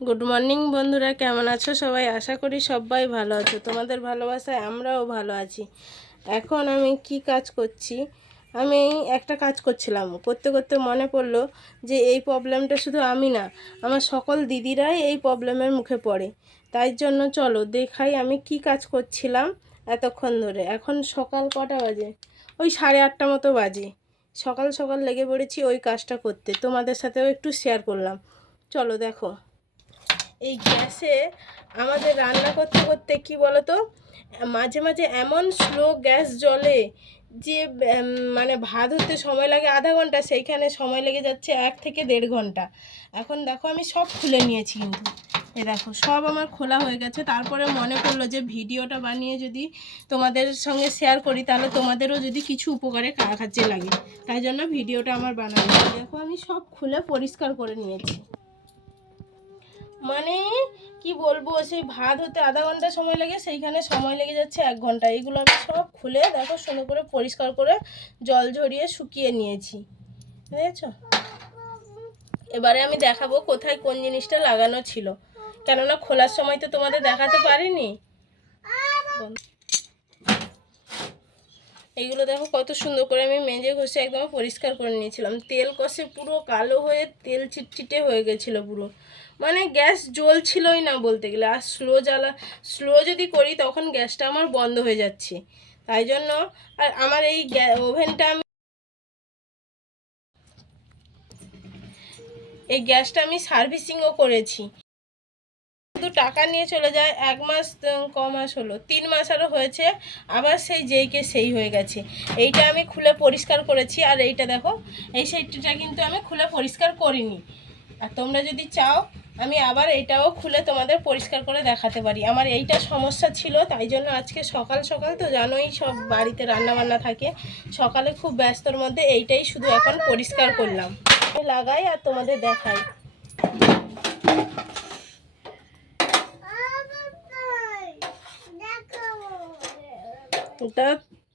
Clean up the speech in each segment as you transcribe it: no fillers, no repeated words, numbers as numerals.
Good morning বন্ধুরা, কেমন আছো সবাই? আশা করি সবাই ভালো আছো। তোমাদের ভালোবাসায় আমরাও ভালো আছি। এখন আমি কি কাজ করছি, আমি একটা কাজ করছিলাম, করতে করতে মনে পড়লো যে এই প্রবলেমটা শুধু আমি না, আমার সকল দিদিরাই এই প্রবলেমের মুখে পড়ে। তাই জন্য চলো দেখাই আমি কি কাজ করছিলাম এতক্ষণ ধরে। এখন সকাল কটা বাজে? ওই 8:30 মতো বাজে। সকাল সকাল লেগে পড়েছি ওই কাজটা করতে, তোমাদের সাথেও একটু শেয়ার করলাম। চলো দেখো। এই গ্যাসে আমাদের রান্না করতে করতে কি বলো তো, মাঝে মাঝে এমন স্লো গ্যাস জ্বলে যে মানে ভাত হতে সময় লাগে আধা ঘন্টা, সেইখানে সময় লেগে যাচ্ছে 1 থেকে 1.5 ঘন্টা। এখন দেখো আমি সব খুলে নিয়েছি, কিন্তু এই দেখো সব আমার খোলা হয়ে গেছে। তারপরে মনে পড়লো যে ভিডিওটা বানিয়ে যদি তোমাদের সঙ্গে শেয়ার করি তাহলে তোমাদেরও যদি কিছু উপকারে কাজে লাগে, তাই জন্য ভিডিওটা আমার বানানো। দেখো আমি সব খুলে পরিষ্কার করে নিয়েছি। মানে কি বলবো, সেই ভাত হতে আধা ঘন্টা সময় লাগে, সেইখানে সময় লেগে যাচ্ছে 1 ঘন্টা। এগুলো আমি সব খুলে দেখো সুন্দর করে পরিষ্কার করে জল ঝরিয়ে শুকিয়ে নিয়েছি, বুঝেছো? এবারে আমি দেখাবো কোথায় কোন জিনিসটা লাগানো ছিল, কেননা খোলার সময় তো তোমাদের দেখাতে পারিনি। এইগুলো দেখো কত সুন্দর করে আমি মেজে ঘষে একদম পরিষ্কার করে নিয়েছিলাম। তেল কষে পুরো কালো হয়ে তেল চিটচিটে হয়ে গেছিলো পুরো, মানে গ্যাস জ্বলছিলই না বলতে গেলে। আর স্লো যদি করি তখন গ্যাসটা আমার বন্ধ হয়ে যাচ্ছে। তাই জন্য আর আমার এই গ্যাসটা আমি সার্ভিসিংও করেছি, শুধু টাকা নিয়ে চলে যায়। 1 মাস মাস হলো, 3 মাস আরও হয়েছে, আবার সেই যেইকে সেই হয়ে গেছে। এইটা আমি খুলে পরিষ্কার করেছি, আর এইটা দেখো এই সাইডটা কিন্তু আমি খুলে পরিষ্কার করিনি। আর তোমরা যদি চাও আমি আবার এইটাও খুলে তোমাদের পরিষ্কার করে দেখাতে পারি। আমার এইটা সমস্যা ছিল, তাই জন্য আজকে সকাল সকাল তো জানোই সব বাড়িতে রান্নাবান্না থাকে, সকালে খুব ব্যস্তর মধ্যে এইটাই শুধু এখন পরিষ্কার করলাম। লাগাই আর তোমাদের দেখাই। ওটা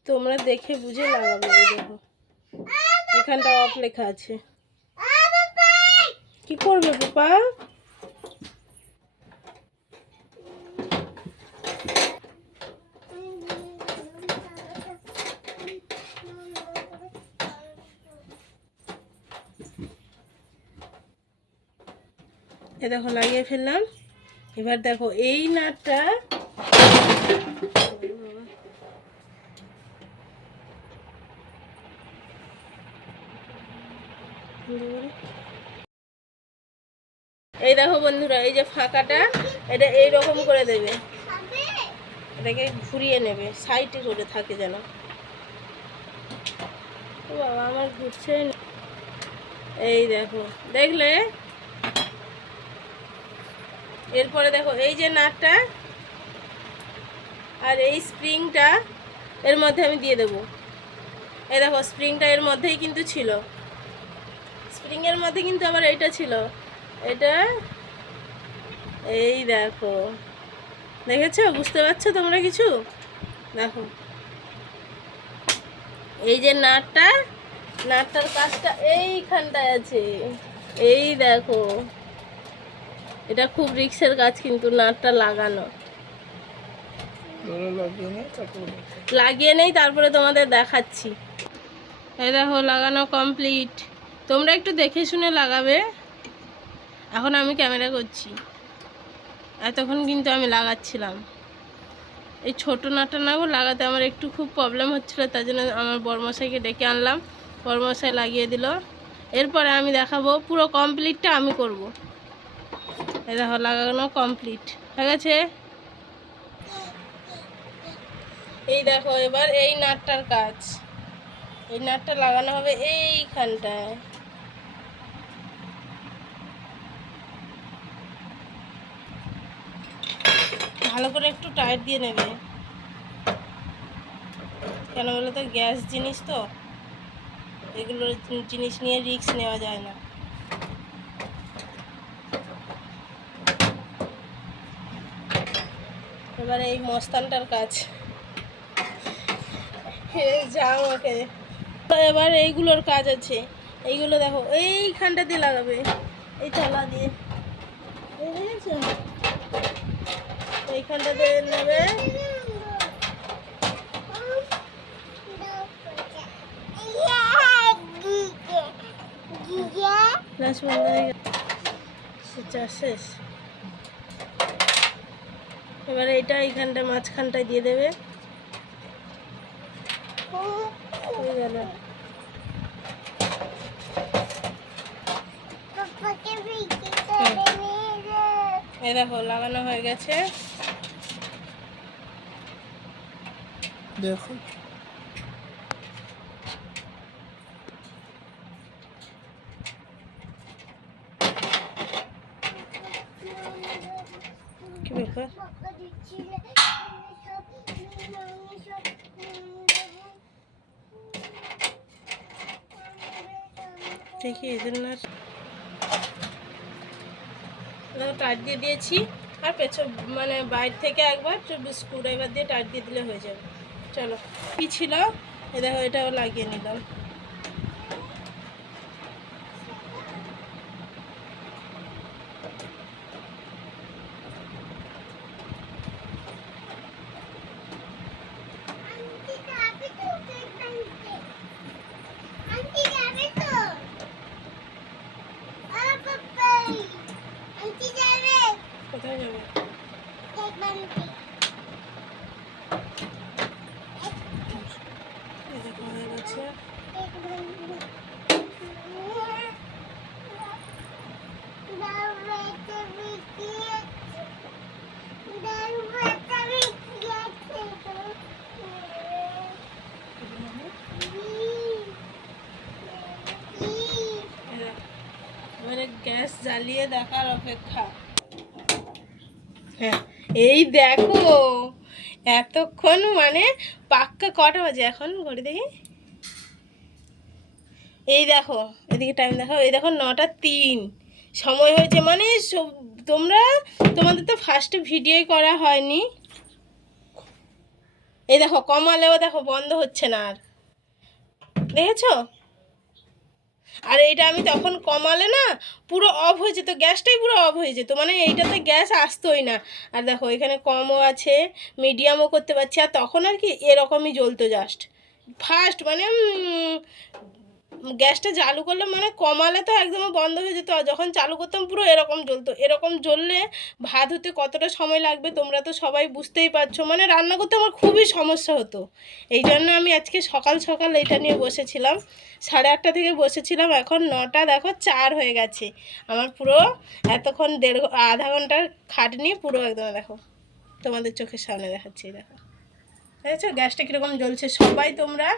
তোমরা দেখে বুঝে লাগাবে। দেখো এখানটা অফ লেখা আছে। কি করবে পাপা? এ দেখো লাগিয়ে ফেললাম। এবার দেখো এই নাটটা এই দেখো বন্ধুরা, এই যে ফাঁকাটা এটা এইরকম করে দেবে, এটাকে ঘুরিয়ে নেবে, সাইডে করে থাকে যেন। ও বাবা আমার ঘুরছে। এই দেখো, দেখলে? এরপরে দেখো এই যে নাটটা আর এই স্প্রিংটা এর মধ্যে আমি দিয়ে দেবো। এই দেখো স্প্রিংটা এর মধ্যেই কিন্তু ছিল, স্প্রিংয়ের মধ্যে কিন্তু আবার এইটা ছিল, এটা এই দেখো, দেখেছো? বুঝতে পারছো তোমরা কিছু? দেখো এই যে নাটটার কাজটা এইখানটায় আছে। এই দেখো, এটা খুব রিস্কের কাজ কিন্তু নাটটা লাগানো। লাগিয়ে নেই তারপরে তোমাদের দেখাচ্ছি। এই দেখো লাগানো কমপ্লিট। তোমরা একটু দেখে শুনে লাগাবে। এখন আমি ক্যামেরা করছি, এতক্ষণ কিন্তু আমি লাগাচ্ছিলাম। এই ছোটো নাটটা না লাগাতে আমার একটু খুব প্রবলেম হচ্ছিলো, তার জন্য আমার বড়মশাইকে ডেকে আনলাম, বড়মশাই লাগিয়ে দিল। এরপরে আমি দেখাবো পুরো কমপ্লিটটা আমি করব। এই দেখো লাগানো কমপ্লিট হয়ে গেছে। এই দেখো এবার এই নাটটার কাজ, এই নাটটা লাগানো হবে এইখানটায়। ভালো করে একটু টাইট দিয়ে নেবে, কেন বলো তো গ্যাস জিনিস তো, এগুলো জিনিস নিয়ে রিস্ক নেওয়া যায় না। এবারে এই মস্তানটার কাজ যাও ওকে। এবার এইগুলোর কাজ আছে, এইগুলো দেখো এইখানটা দিয়ে লাগাবে, এই তলা দিয়ে। দেখেছো? এইখানটাতে নেবে, গ্যাস বন্ধ হয়ে গেছে, শেষ। এবার এটা এইখানটা মাঝখানটায় দিয়ে দেবে, হয়ে গেল। এই দেখো লাগানো হয়ে গেছে, দেখো। কি ব্যাপার? দেখি এদের না টাইট দিয়ে দিয়েছি, আর পেছন মানে বাইরে থেকে একবার স্ক্রুড্রাইভার দিয়ে টাইট দিয়ে দিলে হয়ে যাবে। চলো, কি ছিল এ দেখো, এটাও লাগিয়ে নিলাম। কোথায় যাবে? দেখো হয়ে গেছে। এবারে গ্যাস জ্বালিয়ে দেখার অপেক্ষা। হ্যাঁ, এই দেখো এতক্ষণ মানে পাক্কা কটা বাজে এখন ঘড়ি দেখি, এই দেখো এদিকে টাইম দেখো, এই দেখো 9টা 3 সময় হয়েছে। মানে তোমাদের তো ফার্স্টে ভিডিওই করা হয়নি। এই দেখো কমালেও দেখো বন্ধ হচ্ছে না, আর দেখেছো? আর এইটা আমি তখন কমালে না পুরো অফ হয়ে যেত, গ্যাসটাই পুরো অফ হয়ে যেত, মানে এইটাতে গ্যাস আসতোই না। আর দেখো এখানে কমও আছে, মিডিয়ামও করতে পারছি, আর তখন আর কি এরকমই জ্বলতো জাস্ট ফার্স্ট। মানে গ্যাসটা চালু করলে মানে কমালে তো একদম বন্ধ হয়ে যেত, আর যখন চালু করতাম পুরো এরকম জ্বলতো। এরকম জ্বললে ভাত হতে কতটা সময় লাগবে তোমরা তো সবাই বুঝতেই পারছো। মানে রান্না করতে আমার খুবই সমস্যা হতো, এই জন্য আমি আজকে সকাল সকাল এটা নিয়ে বসেছিলাম। 8:30 থেকে বসেছিলাম, এখন 9টা দেখো 4 হয়ে গেছে। আমার পুরো এতক্ষণ আধা ঘন্টার খাটনি পুরো একদম দেখো তোমাদের চোখের সামনে দেখাচ্ছি। দেখো দেখেছো গ্যাসটা কীরকম জ্বলছে। সবাই তোমরা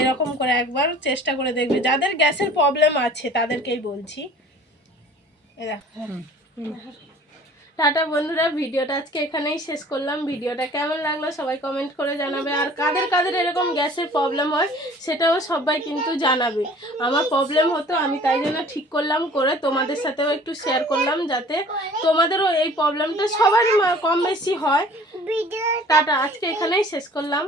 এরকম করে একবার চেষ্টা করে দেখবে, যাদের গ্যাসের প্রবলেম আছে তাদেরকেই বলছি। টাটা বন্ধুরা, ভিডিওটা আজকে এখানেই শেষ করলাম। ভিডিওটা কেমন লাগলো সবাই কমেন্ট করে জানাবে, আর কাদের কাদের এরকম গ্যাসের প্রবলেম হয় সেটাও সবাই কিন্তু জানাবে। আমার প্রবলেম হতো, আমি তাই জন্য ঠিক করলাম করে তোমাদের সাথেও একটু শেয়ার করলাম, যাতে তোমাদেরও এই প্রবলেমটা সবার কম বেশি হয়। টাটা, আজকে এখানেই শেষ করলাম।